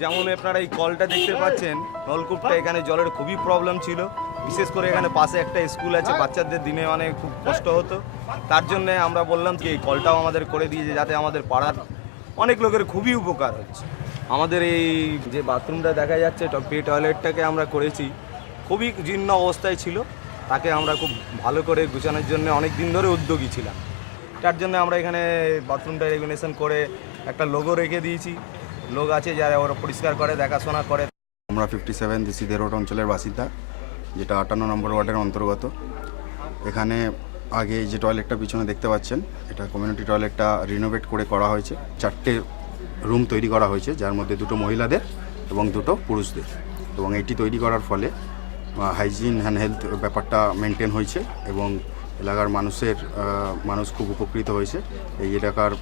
যেমন আপনারা এই কলটা দেখতে পাচ্ছেন, নলকূপটা এখানে জলের খুবই প্রবলেম ছিল। বিশেষ করে এখানে পাশে একটা স্কুল আছে, বাচ্চাদের দিনে মানে খুব কষ্ট হতো। তার জন্য আমরা বললাম যে এই কলটাও আমাদের করে দিয়েছে, যাতে আমাদের পাড়ার অনেক লোকের খুবই উপকার হচ্ছে। আমাদের এই যে বাথরুমটা দেখা যাচ্ছে, পে টয়লেটটাকে আমরা করেছি, খুবই জীর্ণ অবস্থায় ছিল। তাকে আমরা খুব ভালো করে গুছানোর জন্য অনেক দিন ধরে উদ্যোগী ছিলাম। তার জন্য আমরা এখানে বাথরুমটা রেগুলেশন করে একটা লোগো রেখে দিয়েছি। লোক আছে যারা ওরা পরিষ্কার করে, দেখাশোনা করে। আমরা 57 দেশিদে রোড অঞ্চলের বাসিন্দা, যেটা 58 নম্বর ওয়ার্ডের অন্তর্গত। এখানে আগে এই যে টয়লেটটা পিছনে দেখতে পাচ্ছেন, এটা কমিউনিটি টয়লেটটা রিনোভেট করে করা হয়েছে। 4টে রুম তৈরি করা হয়েছে, যার মধ্যে 2টো মহিলাদের এবং 2টো পুরুষদের। এবং এটি তৈরি করার ফলে হাইজিন অ্যান্ড হেলথ ব্যাপারটা মেনটেন হয়েছে এবং এলাকার মানুষ খুব উপকৃত হয়েছে। এই এলাকার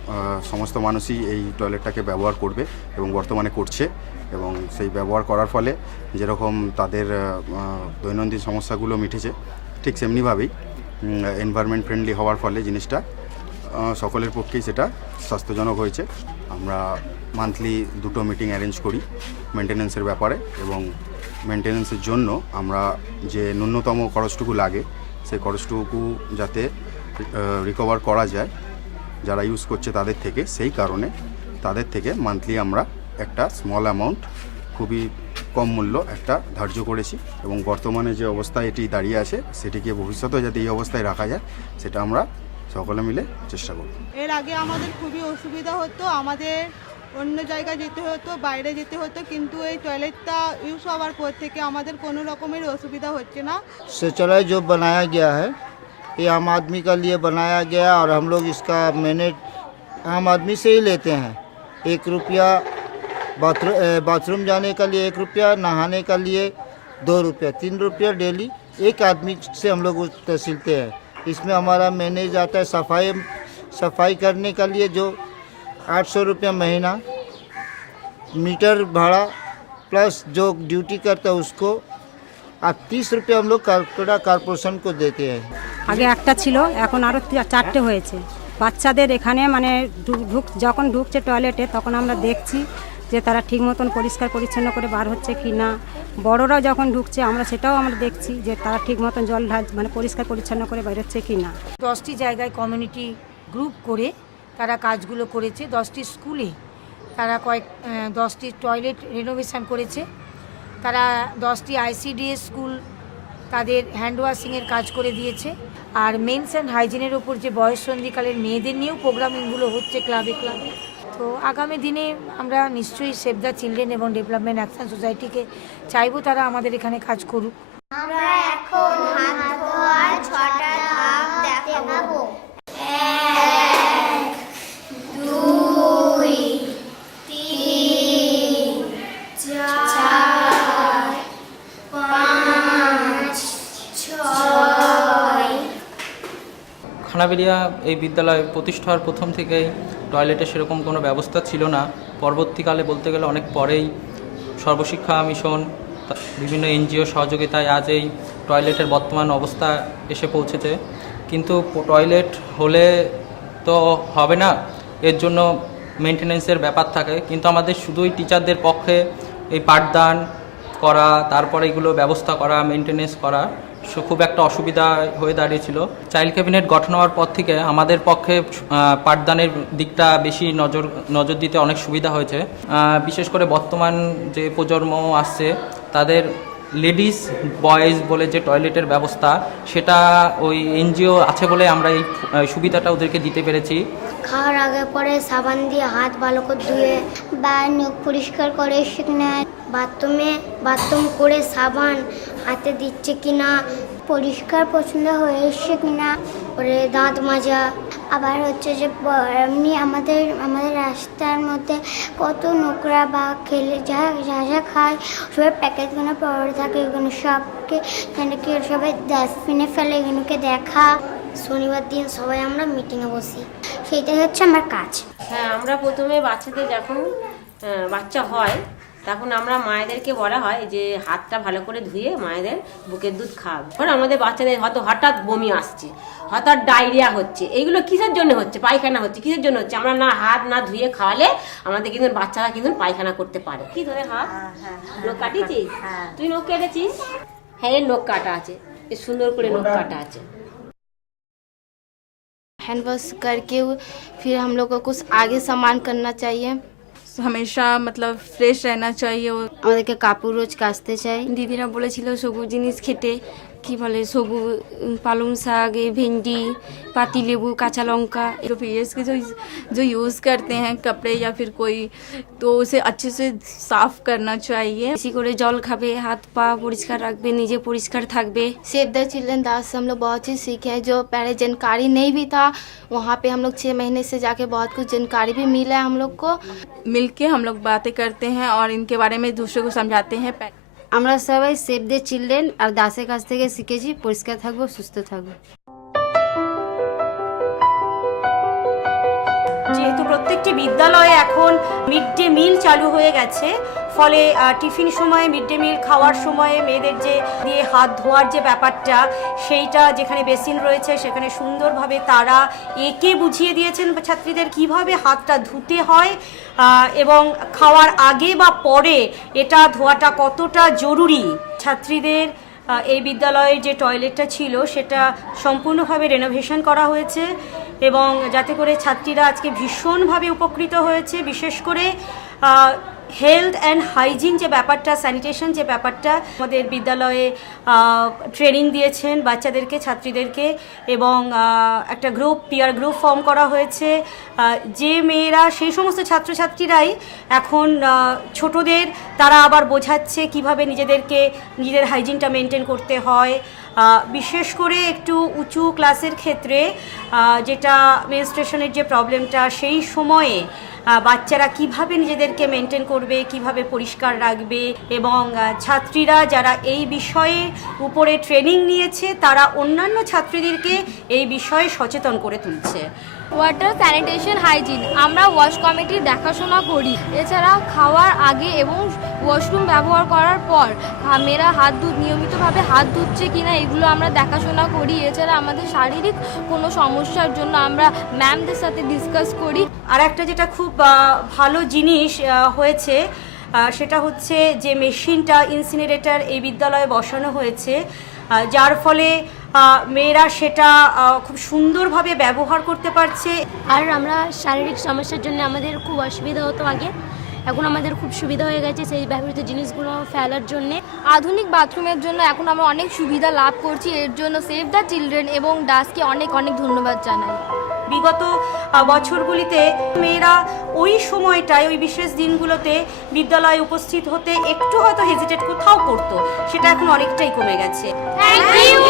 সমস্ত মানুষই এই টয়লেটটাকে ব্যবহার করবে এবং বর্তমানে করছে। এবং সেই ব্যবহার করার ফলে যেরকম তাদের দৈনন্দিন সমস্যাগুলো মিটেছে, ঠিক সেমনিভাবেই এনভায়রনমেন্ট ফ্রেন্ডলি হওয়ার ফলে জিনিসটা সকলের পক্ষেই সেটা স্বাস্থ্যজনক হয়েছে। আমরা মান্থলি 2টো মিটিং অ্যারেঞ্জ করি মেনটেন্যান্সের ব্যাপারে, এবং মেনটেন্যান্সের জন্য আমরা যে ন্যূনতম খরচটুকু লাগে সেই খরচটুকু যাতে রিকভার করা যায় যারা ইউজ করছে তাদের থেকে, সেই কারণে তাদের থেকে মান্থলি আমরা একটা স্মল অ্যামাউন্ট, খুবই কম মূল্য একটা ধার্য করেছি। এবং বর্তমানে যে অবস্থায় এটি দাঁড়িয়ে আছে, সেটিকে ভবিষ্যতেও যাতে এই অবস্থায় রাখা যায় সেটা আমরা সকলে মিলে চেষ্টা করব। এর আগে আমাদের খুবই অসুবিধা হতো, আমাদের অন্য জায়গায় যেতে হতো, বাইরে যেতে হতো, কিন্তু এই টয়লেটটা ইউজ হওয়ার পর থেকে আমাদের কোনো রকমের অসুবিধা হচ্ছে না। शौचालय जो बनाया गया है ये आम आदमी का लिए बनाया गया, और हम लोग इसका मैनेज आम आदमी से ही लेते हैं। 1 रुपया बाथरूम जाने का लिए 1 रुपया, नहाने का लिए 2 रुपया, 3 रुपया डेली एक आदमी से हम लोग तहसीलते हैं। इसमें हमारा मैनेज आता है सफाई करने का लिए जो 800 रुपया महीना, मीटर भाड़ा प्लस जो ड्यूटी करता है उसको, আর 30 रुपया हम लोग कॉर्पोरेशन को देते हैं। আগে একটা ছিল, এখন আরও 4টে হয়েছে। বাচ্চাদের এখানে মানে যখন ঢুকছে টয়লেটে, তখন আমরা দেখছি যে তারা ঠিক মতন পরিষ্কার পরিচ্ছন্ন করে বার হচ্ছে কি না। বড়রাও যখন ঢুকছে সেটাও আমরা দেখছি যে তারা ঠিক মতন জল মানে পরিষ্কার পরিচ্ছন্ন করে বের হচ্ছে কি না। 10টি জায়গায় কমিউনিটি গ্রুপ করে তারা কাজগুলো করেছে। 10টি স্কুলে তারা 10টি টয়লেট রিনোভেশন করেছে। তারা 10টি ICDS স্কুল তাদের হ্যান্ড ওয়াশিংয়ের কাজ করে দিয়েছে। আর মেন্স অ্যান্ড হাইজিনের ওপর যে বয়ঃসন্ধিকালের মেয়েদের নিয়েও প্রোগ্রামিংগুলো হচ্ছে ক্লাবে ক্লাবে। তো আগামী দিনে আমরা নিশ্চয়ই সেভ দ্য চিলড্রেন এবং ডেভেলপমেন্ট অ্যাকশন সোসাইটিকে চাইবো তারা আমাদের এখানে কাজ করুক। আমরা এখন হাত ধোয়ার 6টা ধাপ দেখাবো। 1 2 3 4 5 6। খানাবেড়িয়া এই বিদ্যালয় প্রতিষ্ঠার প্রথম থেকেই টয়লেটের সেরকম কোনো ব্যবস্থা ছিল না। পরবর্তীকালে বলতে গেলে অনেক পরেই সর্বশিক্ষা মিশন, বিভিন্ন NGO সহযোগিতায় আজ এই টয়লেটের বর্তমান অবস্থা এসে পৌঁছেছে। কিন্তু টয়লেট হলে তো হবে না, এর জন্য মেনটেন্যান্সের ব্যাপার থাকে। কিন্তু আমাদের শুধুই টিচারদের পক্ষে এই পাঠদান করা, তারপরে এগুলো ব্যবস্থা করা, মেনটেন্যান্স করা খুব একটা অসুবিধা হয়ে দাঁড়িয়েছিল। চাইল্ড ক্যাবিনেট গঠন হওয়ার পর থেকে আমাদের পক্ষে পাঠদানের দিকটা বেশি নজর দিতে অনেক সুবিধা হয়েছে। বিশেষ করে বর্তমান যে প্রজন্ম আসছে তাদের লেডিস বয়েজ বলে যে টয়লেটের ব্যবস্থা, সেটা ওই NGO আছে বলে আমরা এই সুবিধাটা ওদেরকে দিতে পেরেছি। খাওয়ার আগে পরে সাবান দিয়ে হাত ভালো করে ধুয়ে বা নখ পরিষ্কার করে সেখানে বাথরুম করে সাবান হাতে দিচ্ছে কিনা, পরিষ্কার পছন্দ হয়ে এসছে কিনা, পরে দাঁত মাজা। আবার হচ্ছে যে এমনি আমাদের রাস্তার মধ্যে কত নোংরা বা খেলে যা খায় সবাই প্যাকেটগুলো পড়ে থাকে, এগুলো সবকে সবাই ডাস্টবিনে ফেলে, এগুলোকে দেখা। শনিবার দিন সবাই আমরা মিটিংয়ে বসি, সেইটাই হচ্ছে আমার কাজ। হ্যাঁ, আমরা প্রথমে বাচ্চাদের যখন বাচ্চা হয় তখন আমরা মায়েদেরকে বলা হয় যে হাতটা ভালো করে ধুয়ে মায়েদের বুকের দুধ খাওয়াবে। এখন আমাদের বাচ্চাদের হয়তো হঠাৎ বমি আসছে, হঠাৎ ডায়রিয়া হচ্ছে, এইগুলো কিসের জন্য হচ্ছে, পায়খানা হচ্ছে, কিসের জন্য হচ্ছে? আমরা না হাত না ধুয়ে খাওয়ালে আমাদের কিন্তু বাচ্চারা কিন্তু পায়খানা করতে পারে। কি ধরে হাত নখ কাটিয়েছিস? তুই নখ কেটেছিস? হ্যাঁ, এর নখ কাটা আছে, এর সুন্দর করে নখ কাটা আছে। हैंड वॉश करके फिर हम लोग को कुछ आगे सामान करना चाहिए। हमेशा मतलब फ्रेश रहना चाहिए। আমাদেরকে কাপড় রোজ কাচতে চাই। দিদিরা বলেছিল সবুজ জিনিস খেতে, কি বলে সবুজ পালং শাক, ভেন্ডি, पाती नींबू, काचा लौंगा। जो फेस के जो यूज़ करते हैं कपड़े या फिर कोई, तो उसे अच्छे से साफ करना चाहिए। বেশি করে জল খাবে, হাত পা পরিষ্কার রাখবে, নিজে পরিষ্কার থাকবে। सेव द चिल्ड्रन दास से हम लोग बहुत चीज़ सीखे हैं जो पहले जानकारी नहीं भी था। वहाँ पे हम लोग 6 महीने से जाके बहुत कुछ जानकारी भी मिला है हम लोग को। मिलके हम लोग बातें करते हैं और इनके बारे में दूसरे को समझाते हैं। আমরা সবাই সেভ দ্য চিলড্রেন আর দাসের কাছ থেকে শিখেছি পরিষ্কার থাকবো, সুস্থ থাকবো। যেহেতু প্রত্যেকটি বিদ্যালয়ে এখন মিড ডে মিল চালু হয়ে গেছে, ফলে টিফিন সময়ে, মিড ডে মিল খাওয়ার সময়ে মেয়েদের যে দিয়ে হাত ধোয়ার যে ব্যাপারটা, সেইটা যেখানে বেসিন রয়েছে সেখানে সুন্দরভাবে তারা এঁকে বুঝিয়ে দিয়েছেন ছাত্রীদের কিভাবে হাতটা ধুতে হয় এবং খাওয়ার আগে বা পরে এটা ধোয়াটা কতটা জরুরি। ছাত্রীদের এই বিদ্যালয়ের যে টয়লেটটা ছিল সেটা সম্পূর্ণভাবে রেনোভেশন করা হয়েছে এবং যাতে করে ছাত্রীরা আজকে ভীষণভাবে উপকৃত হয়েছে। বিশেষ করে হেলথ অ্যান্ড হাইজিন যে ব্যাপারটা, স্যানিটেশন যে ব্যাপারটা, আমাদের বিদ্যালয়ে ট্রেনিং দিয়েছেন বাচ্চাদেরকে, ছাত্রীদেরকে, এবং একটা গ্রুপ, পিয়ার গ্রুপ ফর্ম করা হয়েছে। যে মেয়েরা, সেই সমস্ত ছাত্রছাত্রীরাই এখন ছোটদের তারা আবার বোঝাচ্ছে কিভাবে নিজেদের হাইজিনটা মেনটেন করতে হয়। বিশেষ করে একটু উঁচু ক্লাসের ক্ষেত্রে যেটা মেনস্ট্রুয়েশনের যে প্রবলেমটা, সেই সময়ে বাচ্চারা কিভাবে নিজেদেরকে মেনটেন করবে, কিভাবে পরিষ্কার রাখবে, এবং ছাত্রীরা যারা এই বিষয়ে উপরে ট্রেনিং নিয়েছে তারা অন্যান্য ছাত্রীদেরকে এই বিষয়ে সচেতন করে তুলছে। ওয়াটার স্যানিটেশন হাইজিন আমরা ওয়াশ কমিটির দেখাশোনা করি। এছাড়া খাওয়ার আগে এবং ওয়াশরুম ব্যবহার করার পর মেয়েরা নিয়মিতভাবে হাত ধুচ্ছে কিনা এগুলো আমরা দেখাশোনা করি। এছাড়া আমাদের শারীরিক কোনো সমস্যার জন্য আমরা ম্যামদের সাথে ডিসকাস করি। আর একটা যেটা খুব ভালো জিনিস হয়েছে সেটা হচ্ছে যে মেশিনটা, ইনসিনারেটর এই বিদ্যালয়ে বসানো হয়েছে, যার ফলে মেয়েরা সেটা খুব সুন্দরভাবে ব্যবহার করতে পারছে। আর আমরা শারীরিক সমস্যার জন্য আমাদের খুব অসুবিধা হতো আগে, এখন আমাদের খুব সুবিধা হয়ে গেছে সেই ব্যবহৃত জিনিসগুলো ফেলার জন্যে। আধুনিক বাথরুমের জন্য এখন আমরা অনেক সুবিধা লাভ করছি। এর জন্য সেভ দ্য চিলড্রেন এবং ডাসকে অনেক অনেক ধন্যবাদ জানাই। বিগত বছরগুলিতে মেয়েরা ওই সময়টায়, ওই বিশেষ দিনগুলোতে বিদ্যালয়ে উপস্থিত হতে একটু হয়তো হেজিটেট কোথাও করতো, সেটা এখন অনেকটাই কমে গেছে। Thank you.